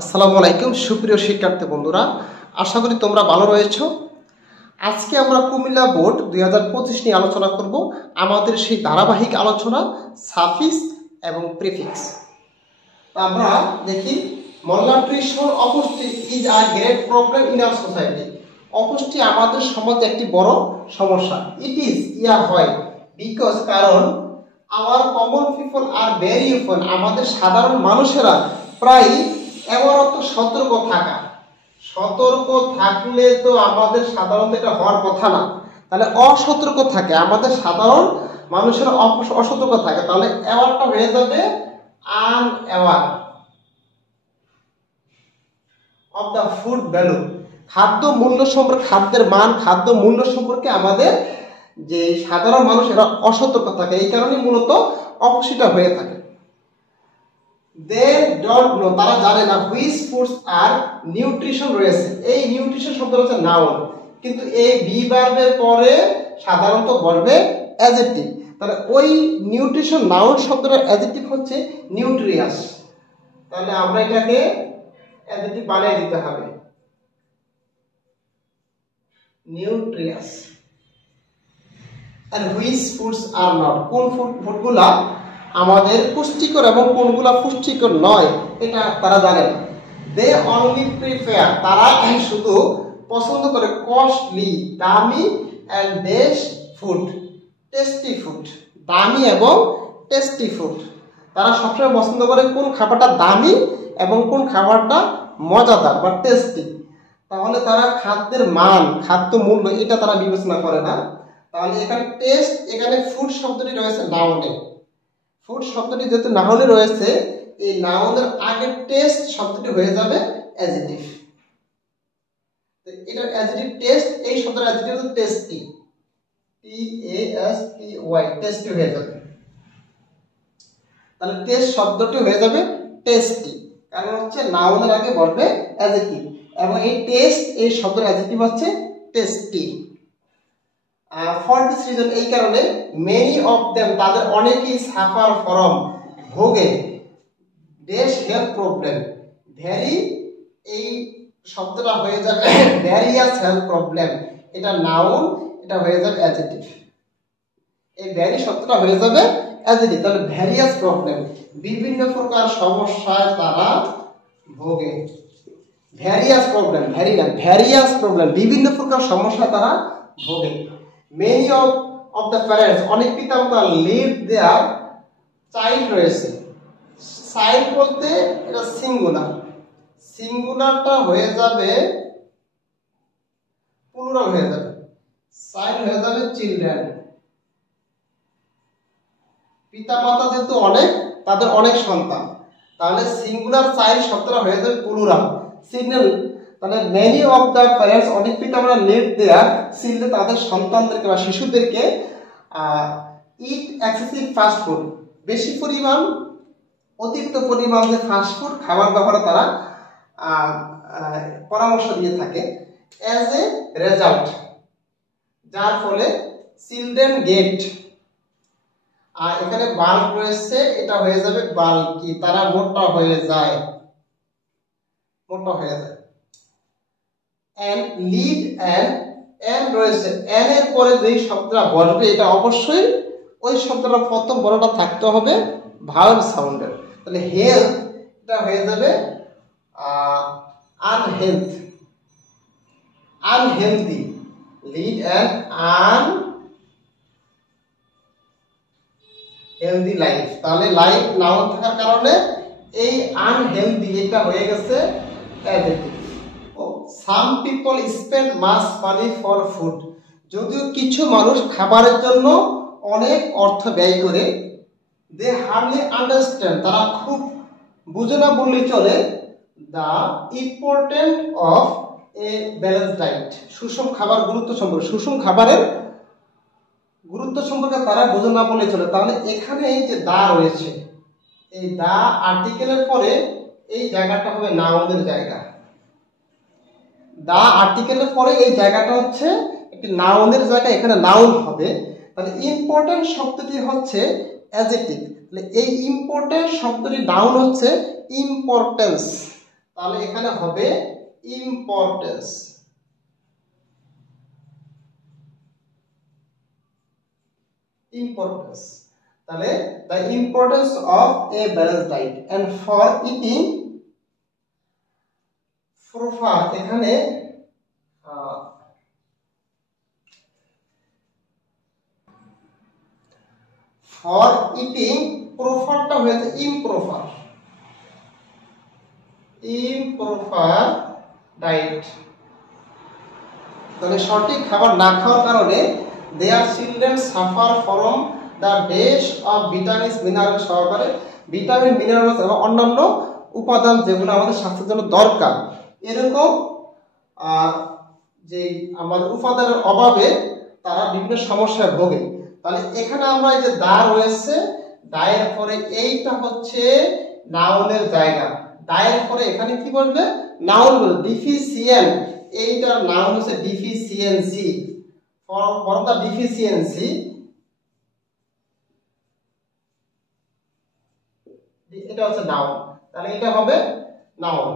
আসসালামু আলাইকুম সুপ্রিয় শিক্ষার্থী বন্ধুরা, আশা করি তোমরা ভালো রয়েছো। আজকে আমরা কুমিল্লা বোর্ড 2025 নিয়ে আলোচনা করব। আমাদের সেই ধারাবাহিক আলোচনা সাফিক্স এবং প্রিফিক্স। আমরা দেখি malnutrition অপুষ্টি is a great problem in our society. অপুষ্টি আমাদের সমাজে একটি বড় সমস্যা। ইট ইজ হয় বিকজ কারণ hour common people are very often আমাদের সাধারণ মানুষেরা প্রায় এমনত সতর্ক থাকলে তো আমাদের সাধারণত এটা হওয়ার কথা না, তাহলে অসতর্ক থাকে, আমাদের সাধারণ মানুষেরা অসতর্ক থাকে, তাহলে অ্যাওয়ারটা হয়ে যাবে unaware of the food value. খাদ্য মূল্য সম্পর্কে, খাদ্যের মান, খাদ্য মূল্য সম্পর্কে আমাদের যে সাধারণ মানুষ এরা অসতর্ক থাকে, এই কারণে মূলত অপুষ্টিটা হয়ে থাকে। দে ডোন্ট নো, তারা জানে না হুইচ ফুডস আর নিউট্রিশন রয়েছে। এই নিউট্রিশন শব্দ হচ্ছে নাউন, কিন্তু এই বি ভার্বের পরে সাধারণত বসবে অ্যাডজেক্টিভ। তাহলে ওই নিউট্রিশন নাউন শব্দটার অ্যাডজেক্টিভ হচ্ছে নিউট্রিয়াস। তাহলে আমরা এটাকে অ্যাডজেক্টিভ বানিয়ে দিতে হবে, নিউট্রিয়াস। আর হুইচ ফুডস আর নট, কোন ফুডগুলা আমাদের পুষ্টিকর এবং কোনগুলা পুষ্টিকর নয় এটা তারা জানে না। দে অনলি প্রিফার, তারা শুধু পছন্দ করে কস্টলি, দামি and best food, tasty food, দামি এবং টেস্টি ফুড। তারা সবসময় পছন্দ করে কোন খাবারটা দামি এবং কোন খাবারটা মজাদার বা টেস্টি। তাহলে তারা খাদ্যের মান, খাদ্য মূল্য এটা তারা বিবেচনা করে না। তাহলে এখানে টেস্ট, এখানে ফুড শব্দটি রয়েছে নাউনে। ফুড শব্দটি যেহেতু নাউনে রয়েছে, এই নাউনের আগে টেস্ট শব্দটি হয়ে যাবে অ্যাডজেক্টিভ। তো এটার অ্যাডজেক্টিভ টেস্ট, এই শব্দের অ্যাডজেক্টিভ হচ্ছে tasty, T A S T Y, tasty হয়ে যাবে। তাহলে টেস্ট শব্দটি হয়ে যাবে টেস্টি, কারণ হচ্ছে নাউনের আগে বসবে অ্যাডজেক্টিভ, এবং এই টেস্ট এই শব্দের অ্যাডজেক্টিভ হচ্ছে টেস্টি। ফর দিস রিজন, এই কারণে মেনি অফ দেম, তাদের অনেকেই সাফার ফ্রম, ভোগে, ড্যাশ হেলথ প্রবলেম, ভেরি, এই শব্দটা হয়ে যাবে ভ্যারিয়াস হেলথ প্রবলেম, এটা নাউন, এটা হয়ে যাবে অ্যাডজেক্টিভ। এই ভ্যারি শব্দটা হয়ে যাবে অ্যাডজেক্টিভ। তাহলে ভ্যারিয়াস প্রবলেম, বিভিন্ন প্রকার সমস্যায় তারা ভোগে। ভ্যারিয়াস প্রবলেম, ভ্যারি না, ভ্যারিয়াস প্রবলেম, বিভিন্ন প্রকার সমস্যা তারা ভোগে। মেনি অফ দ্য প্যারেন্টস, অনেক পিতামাতা লিভ দেয়ার চাইল্ড রয়েছে। চাইল্ড বলতে এটা সিঙ্গুলার, সিঙ্গুলারটা হয়ে যাবে প্লুরাল হয়ে যাবে, চাইল্ড হয়ে যাবে চিলড্রেন। পিতামাতা যেহেতু অনেক, তাদের অনেক সন্তান, তাহলে সিঙ্গুলার চাইল্ড শব্দটা হয়ে যাবে প্লুরাল, সিঙ্গেল। তাহলে মেনি অফ দ্য প্যারেন্টস, অনেক পিতামাতা লিভ দেয়ার চিলড্রেন, তাদের সন্তানদেরকে বা শিশুদেরকে ইট এক্সেসিভ ফাস্ট ফুড, বেশি পরিমাণ, অতিরিক্ত পরিমাণ যে ফাস্ট ফুড খাবার ব্যাপারে তারা পরামর্শ দিয়ে থাকে। অ্যাজ এ রেজাল্ট, যার ফলে চিলড্রেন গেট, আর এখানে বাল্ক রয়েছে, এটা হয়ে যাবে বাল্কি, তারা মোটা হয়ে যায়, মোটা হয়ে যায়। and lead and রয়েছে, and এর পরে যেই শব্দটা বসবে এটা অবশ্যই ওই শব্দটা প্রথম বড়টা থাকতে হবে ভাওয়েল সাউন্ডের। তাহলে হেলথ, এটা হয়ে যাবে unhealth, unhealthy, lead and unhealthy life. তাহলে লাইফ নাউন থাকার কারণে এই আনহেলদি এটা হয়ে গেছে adjective. Some people spend much money for food, যদিও কিছু মানুষ খাবারের জন্য অনেক অর্থ ব্যয় করে। দে হার্ডলি আন্ডারস্ট্যান্ড, তারা খুব বুঝে না বললেই চলে, the important of a balance diet, সুষম খাবার গুরুত্ব সম্পর্কে, সুষম খাবারের গুরুত্ব সম্পর্কে তারা বুঝে না বললেই চলে। তাহলে এখানে এই যে দা রয়েছে, এই দা আর্টিকেলের পরে এই জায়গাটা হবে নাউনের জায়গা। দা আর্টিকেলের পরে এই জায়গাটা হচ্ছে একটি নাউনের জায়গা, এখানে নাউন হবে। তাহলে ইম্পর্টেন্ট শব্দটি হচ্ছে অ্যাডজেক্টিভ, তাহলে এই ইম্পর্টেন্ট শব্দটি নাউন হচ্ছে ইম্পর্টেন্স, তাহলে এখানে হবে ইম্পর্টেন্স। ইম্পর্টেন্স তাহলে the importance of a balance diet and for eating proper, এখানে ফর ইটিং প্রপারটা হয়েছে ইমপ্রপার, ইমপ্রপার ডায়েট। তাহলে সঠিক খাবার না খাওয়ার কারণে their children suffer from the ডেস অফ ভিটামিনস মিনারেল সহকারে ভিটামিন মিনারেল এবং অন্যান্য উপাদান যেগুলো আমাদের স্বাস্থ্যের জন্য দরকার, এরকম যে আমাদের উপাদানের অভাবে তারা বিভিন্ন সমস্যায় ভোগে। তাহলে এখানে আমরা এই যে দা রয়েছে, দায়ের পরে এইটা হচ্ছে নাউনের জায়গা, দায়ের পরে এখানে কি বলবে নাউন বলবে। ডিফিসিয়েন্ট এইটার নাম হচ্ছে ডিফিসিয়েন্সি, ফর দ্য ডিফিসিয়েন্সি, এটা হচ্ছে নাউন, তাহলে এটা হবে নাউন।